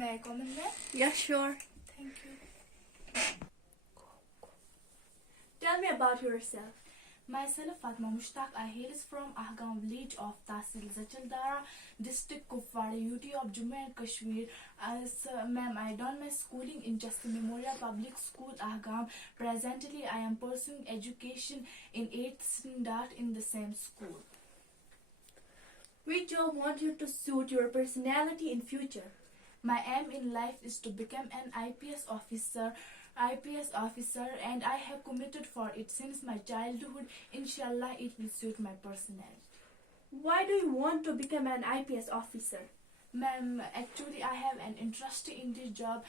May I come in there? Yeah, sure. Thank you. Tell me about yourself. Myself, Fatima Mushtaq. I hail from Ahgam village of Tahsil Zachaldara, district Kupwara, UT of Jammu and Kashmir. Ma'am, I done my schooling in Chesti Memorial Public School, Ahgam. Presently, I am pursuing education in 8th standard in the same school. Which job want you to suit your personality in future? My aim in life is to become an IPS officer, and I have committed for it since my childhood. Inshallah, it will suit my personality. Why do you want to become an IPS officer? Ma'am, actually I have an interest in this job.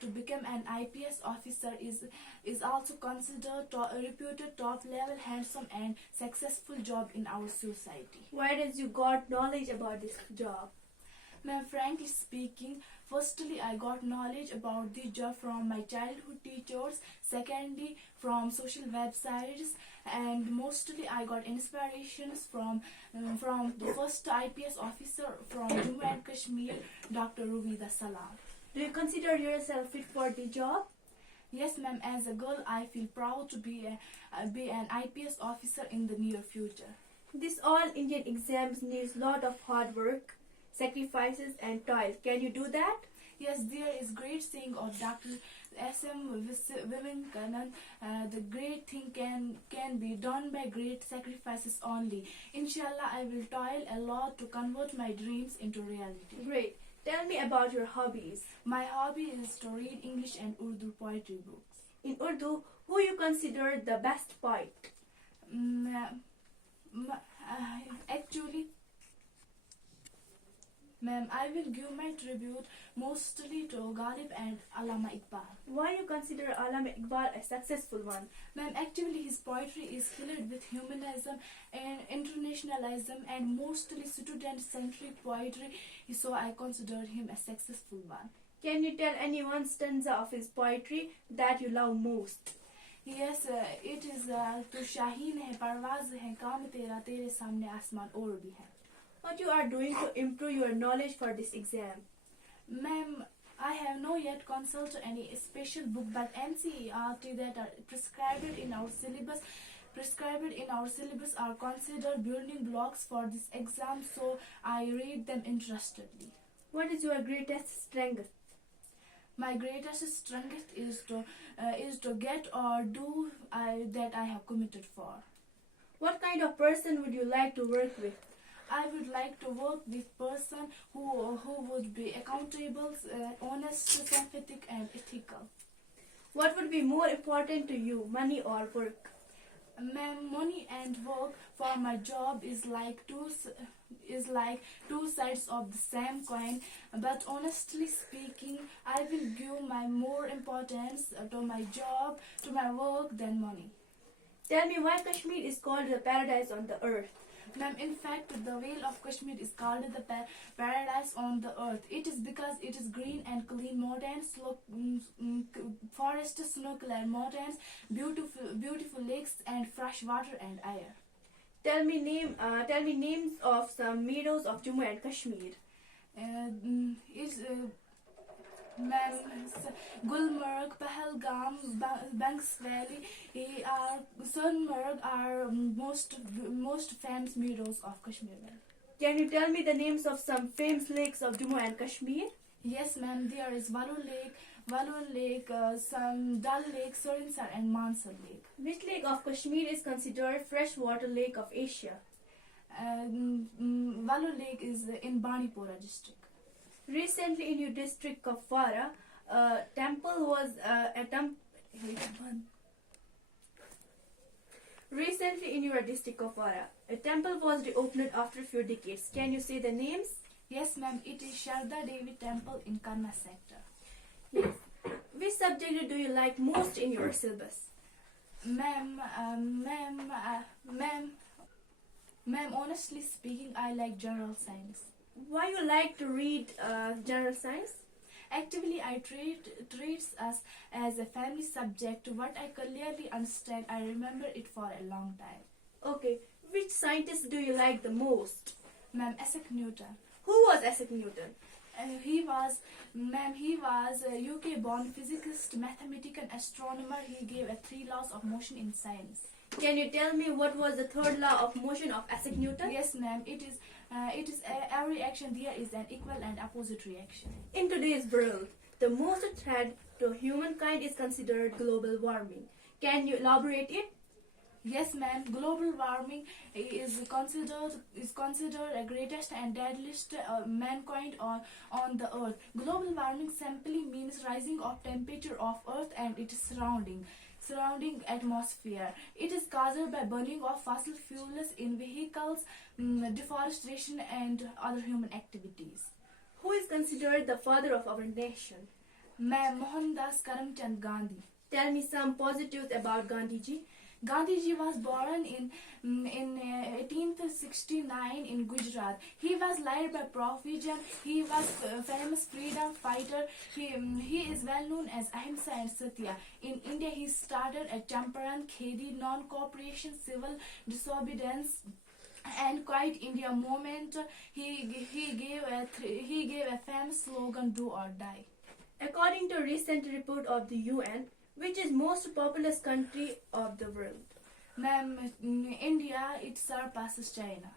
To become an IPS officer is also considered a reputed top level, handsome and successful job in our society. Why did you got knowledge about this job? Ma'am, frankly speaking, firstly I got knowledge about this job from my childhood teachers, secondly from social websites, and mostly I got inspirations from the first IPS officer from Jammu and Kashmir, Dr. Ruvida Salam. Do you consider yourself fit for the job? Yes, ma'am. As a girl, I feel proud to be an IPS officer in the near future. This all Indian exams needs lot of hard work, sacrifices and toil. Can you do that? Yes, there is great saying of Dr. S.M. Vivekanand. The great thing can be done by great sacrifices only. Inshallah, I will toil a lot to convert my dreams into reality. Great. Tell me about your hobbies. My hobby is to read English and Urdu poetry books. In Urdu, who you consider the best poet? Actually, ma'am, I will give my tribute mostly to Ghalib and Allama Iqbal. Why you consider Allama Iqbal a successful one? Ma'am, actually his poetry is filled with humanism and internationalism and mostly student-centric poetry, so I consider him a successful one. Can you tell any one stanza of his poetry that you love most? Yes, it is to Shaheen hai parwaaz hai kaam tera tere samne asman aur bhi hai. What you are doing to improve your knowledge for this exam? Ma'am, I have not yet consulted any special book, but NCERT that are prescribed in our syllabus are considered building blocks for this exam, so I read them interestedly. What is your greatest strength? My greatest strength is to get or do that I have committed for. What kind of person would you like to work with? I would like to work with person who would be accountable, honest, sympathetic and ethical. What would be more important to you, money or work? Ma'am, money and work for my job is like two sides of the same coin, but honestly speaking, I will give my more importance to my job, to my work than money. Tell me why Kashmir is called the paradise on the earth. Ma'am, in fact, the Vale of Kashmir is called the paradise on the earth. It is because it is green and clean mountains, forests, snow-clad mountains, beautiful lakes, and fresh water and air. Tell me names of some meadows of Jammu and Kashmir. Ma'am, Gulmarg, Pahalgam, Banks Valley, Sunmarg are most famous meadows of Kashmir. Can you tell me the names of some famous lakes of Jammu and Kashmir? Yes, ma'am. There is Valur Lake, some Dal Lake, Surinsar, and Mansar Lake. Which lake of Kashmir is considered freshwater lake of Asia? Valur Lake is in Banipora district. Recently in your district Kupwara, a temple was reopened after a few decades. Can you say the names? Yes, ma'am. It is Sharda Devi Temple in Kanna sector. Yes. Which subject do you like most in your syllabus? Ma'am, honestly speaking, I like general science. Why you like to read general science? Actually, I treats us as a family subject. What I clearly understand, I remember it for a long time. Okay. Which scientist do you like the most? Ma'am, Isaac Newton. Who was Isaac Newton? He was a UK-born physicist, mathematician, astronomer. He gave 3 laws of motion in science. Can you tell me what was the third law of motion of Isaac Newton? Yes, ma'am. It is every action there is an equal and opposite reaction. In today's world, the most threat to humankind is considered global warming. Can you elaborate it? Yes, ma'am. Global warming is considered the greatest and deadliest mankind on the earth. Global warming simply means rising of temperature of earth and its surrounding atmosphere. It is caused by burning of fossil fuels in vehicles, deforestation and other human activities. Who is considered the father of our nation? Ma'am, Mohandas Karamchand Gandhi. Tell me some positives about Gandhiji. Gandhiji was born in 1869 in Gujarat. He was led by provision. He was a famous freedom fighter. He is well known as Ahimsa and Satya. In India, he started a Champaran, Khedi, non-cooperation, civil disobedience, and Quiet India movement. He gave a famous slogan, "Do or die." According to a recent report of the UN, which is most populous country of the world? Ma'am, India, it surpasses China.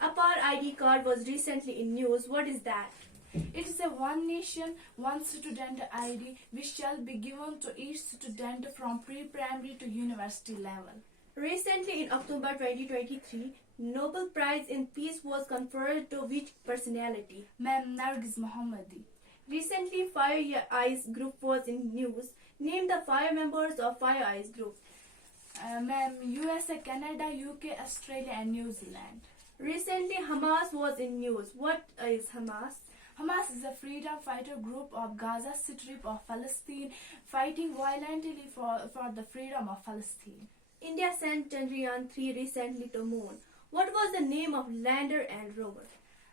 APAR ID card was recently in news. What is that? It is a one nation, one student ID which shall be given to each student from pre-primary to university level. Recently in October 2023, Nobel Prize in Peace was conferred to which personality? Ma'am, Nargis Mohammadi. Recently, Fire Eyes group was in news. Name the 5 members of Fire Eyes group. Ma'am, USA, Canada, UK, Australia and New Zealand. Recently, Hamas was in news. What is Hamas? Hamas is a freedom fighter group of Gaza Strip of Palestine fighting violently for the freedom of Palestine. India sent Chandrayaan-3 recently to Moon. What was the name of lander and rover?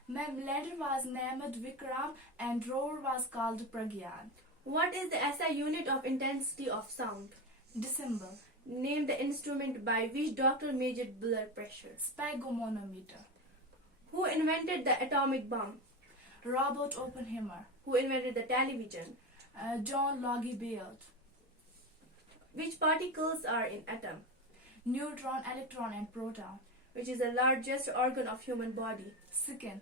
Ma'am, lander was named Vikram and rover was called Pragyan. What is the SI unit of intensity of sound? December. Name the instrument by which doctor measured blood pressure. Spigometer. Who invented the atomic bomb? Robert Oppenheimer. Who invented the television? John Logie Baird. Which particles are in atom? Neutron, electron and proton. Which is the largest organ of human body? Skin.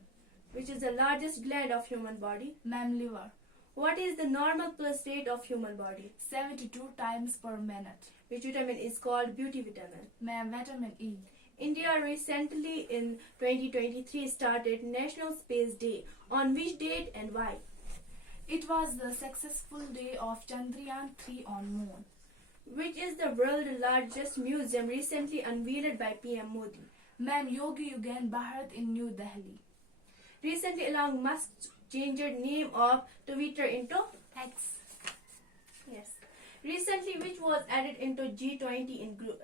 Which is the largest gland of human body? Ma'am, liver. What is the normal pulse rate of human body? 72 times per minute. Which vitamin is called beauty vitamin? Ma'am, vitamin E. India recently in 2023 started National Space Day. On which date and why? It was the successful day of Chandrayaan-3 on Moon. Which is the world's largest museum recently unveiled by PM Modi? Ma'am, Yogi Yugan Bharat in New Delhi. Recently, Elon Musk changed name of Twitter into X. Yes. Recently, which was added into G20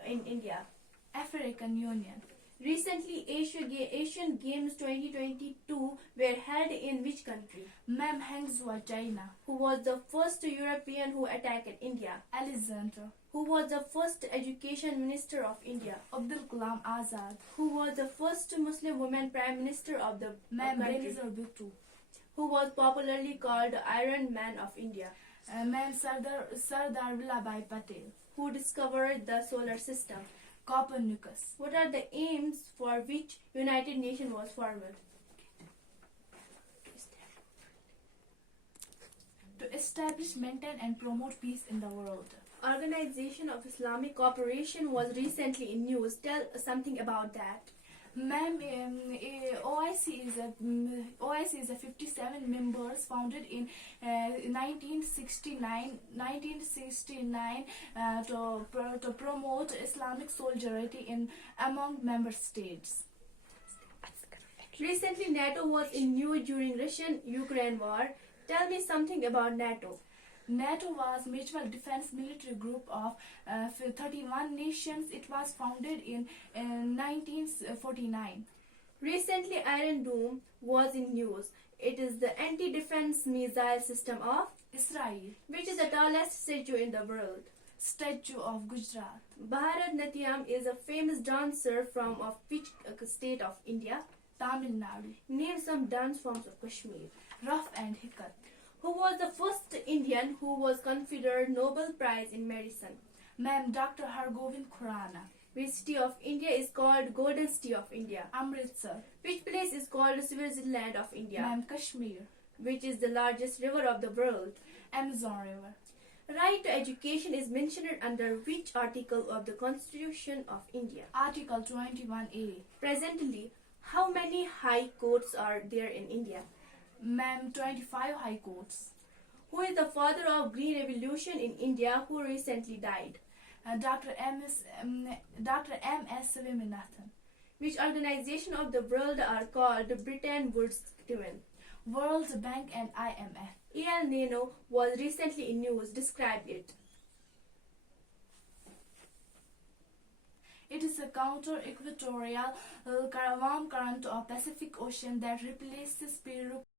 in India? African Union. Recently, Asian Games 2022 were held in which country? Ma'am, Hangzhou, China. Who was the first European who attacked India? Alexander. Who was the first Education Minister of India? Abdul Kalam Azad. Who was the first Muslim woman Prime Minister of the Ma'am, country? Benazir Bhutto. Who was popularly called Iron Man of India? Ma'am, Sardar Vallabhbhai Patel. Who discovered the solar system? Copernicus. What are the aims for which United Nations was formed? To establish, maintain and promote peace in the world. Organization of Islamic Cooperation was recently in news. Tell something about that. Ma'am, OIC is a 57 members founded in 1969 to promote Islamic solidarity among member states. Recently, NATO was in news during Russian-Ukraine war. Tell me something about NATO. NATO was mutual defense military group of 31 nations. It was founded in 1949. Recently, Iron Dome was in news. It is the anti-defense missile system of Israel. Which is the tallest statue in the world? Statue of Gujarat. Bharatnatyam is a famous dancer from of which state of India? Tamil Nadu. Name some dance forms of Kashmir. Rough and Hiccup. Who was the first Indian who was conferred Nobel Prize in Medicine? Ma'am, Dr. Hargovind Khurana. Which city of India is called Golden City of India? Amritsar. Which place is called Switzerland of India? Ma'am, Kashmir. Which is the largest river of the world? Amazon River. Right to education is mentioned under which article of the Constitution of India? Article 21A. Presently, how many high courts are there in India? Ma'am, 25 high courts. Who is the father of Green Revolution in India who recently died? Dr. M.S. Swaminathan. Which organization of the world are called Bretton Woods Twin? World Bank and IMF. El Nino was recently in news. Describe it. It is a counter-equatorial warm current of Pacific Ocean that replaces Peru